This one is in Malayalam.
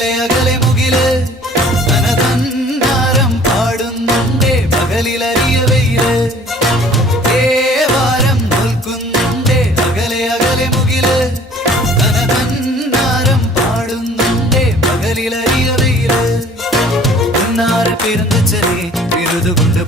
അകലെ അകലെ മുകില് തനതന്നാരം പാടുന്നുണ്ടേ പകലിലറിയ വെയില് ദേവാരം നിൽക്കുന്നുണ്ടേ അകലെ അകലെ മുകില് തനതന്നാരം പാടുന്നുണ്ടേ പകലിലറിയ വെയില് പൊന്നാര പിറന്നച്ചനെ വിരുതുകൊണ്ട്